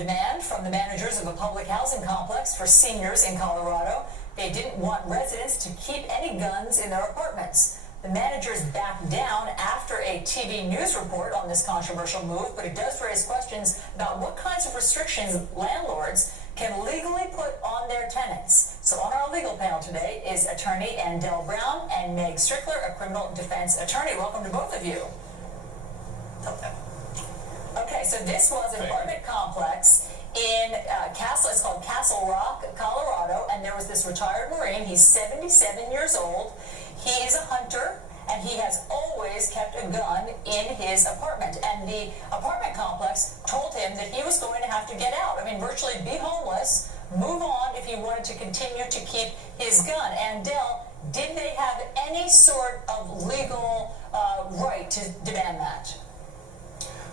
demand from the managers of a public housing complex for seniors in Colorado. They didn't want residents to keep any guns in their apartments. The managers backed down after a TV news report on this controversial move, but it does raise questions about what kinds of restrictions landlords can legally put on their tenants. So on our legal panel today is attorney Andell Brown and Meg Strickler, a criminal defense attorney. Welcome to both of you. Okay, so this was an apartment complex in it's called Castle Rock, Colorado, and there was this retired Marine. He's 77 years old. He is a hunter, and he has always kept a gun in his apartment. And the apartment complex told him that he was going to have to get out. I mean, virtually be homeless, move on if he wanted to continue to keep his gun. Andell, did they have any sort of legal right to demand that?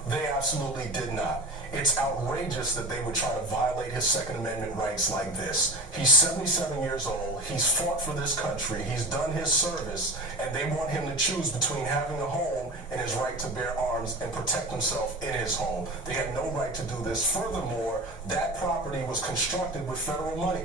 They absolutely did not. It's outrageous that they would try to violate his Second Amendment rights like this. He's 77 years old. He's fought for this country. He's done his service, and they want him to choose between having a home and his right to bear arms and protect himself in his home. They had no right to do this. Furthermore, that property was constructed with federal money,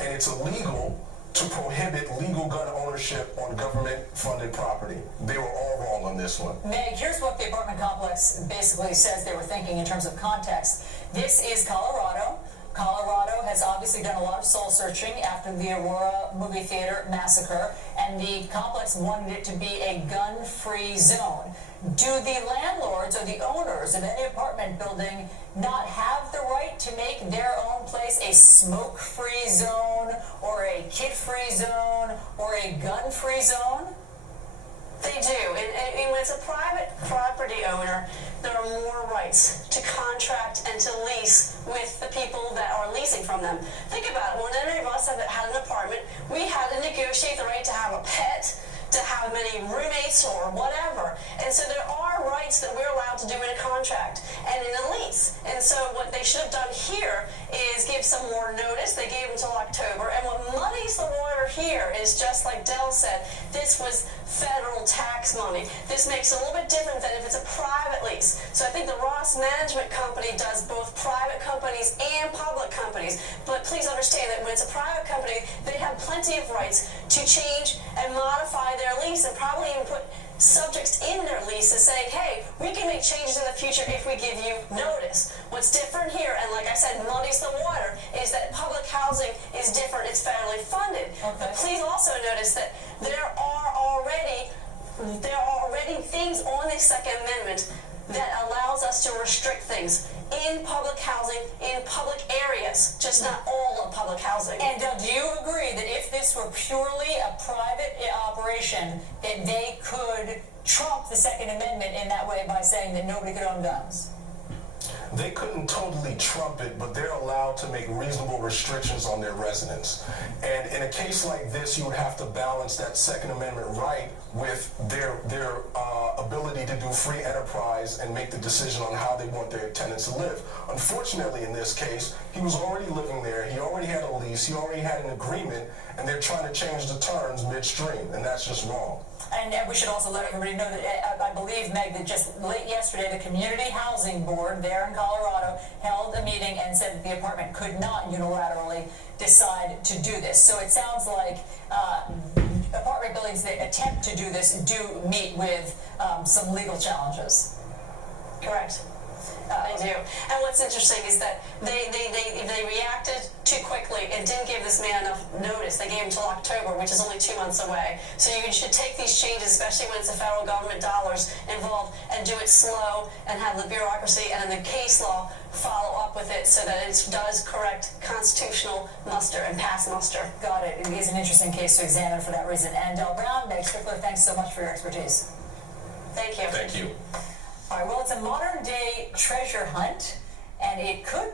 and it's illegal to prohibit legal gun ownership on government-funded property. They were all wrong on this one. Meg, here's what the apartment complex basically says they were thinking in terms of context. This is Colorado. Colorado has obviously done a lot of soul searching after the Aurora movie theater massacre, and the complex wanted it to be a gun-free zone. Do the landlords or the owners of any apartment building not have the right to make their own place a smoke-free zone or a kid-free zone or a gun-free zone? They do. And when it's a private property owner, there are more rights to contract and to lease with the people that are leasing from them. Think about it. When any of us have had an apartment, we had to negotiate the right to have a pet, to have many roommates or whatever. And so there are rights that we're allowed to do in a contract and in a lease. And so what they should have done here is give some more notice. They gave until October. And what muddies the water here is, just like Dell said, this was federal tax money. This makes it a little bit different than if it's a private lease. So I think the Ross Management Company does both private companies and public companies. But please understand that when it's a private company, they have plenty of rights to change and modify their lease, and probably even put subjects in their leases saying, hey, we can make changes in the future if we give you notice. What's different here, and like I said, muddies the water, is that public housing is different. It's federally funded. Okay. But please also notice that there are already things on the Second Amendment that allows us to restrict things in public housing, in public areas, just not all of public housing. And do you agree that if this were purely a private operation, that they could trump the Second Amendment in that way by saying that nobody could own guns? They couldn't totally trump it, but they're allowed to make reasonable restrictions on their residents. And in a case like this, you would have to balance that Second Amendment right with their ability to do free enterprise and make the decision on how they want their tenants to live. Unfortunately, in this case, he was already living there. He already had a lease. He already had an agreement, and they're trying to change the terms midstream, and that's just wrong. And we should also let everybody know that I believe, Meg, that just late yesterday, the Community Housing Board there in Colorado held a meeting and said that the apartment could not unilaterally decide to do this. So it sounds like apartment buildings that attempt to do this do meet with some legal challenges. Correct. They do. And what's interesting is that they reacted too quickly and didn't give this man enough notice. They gave him until October, which is only 2 months away. So you should take these changes, especially when it's the federal government dollars involved, and do it slow and have the bureaucracy and then the case law follow up with it so that it does correct constitutional muster and pass muster. Got it. It is an interesting case to examine for that reason. Andell Brown, Meg Strickler, thanks so much for your expertise. Thank you. Thank you. All right, well, it's a modern-day treasure hunt, and it could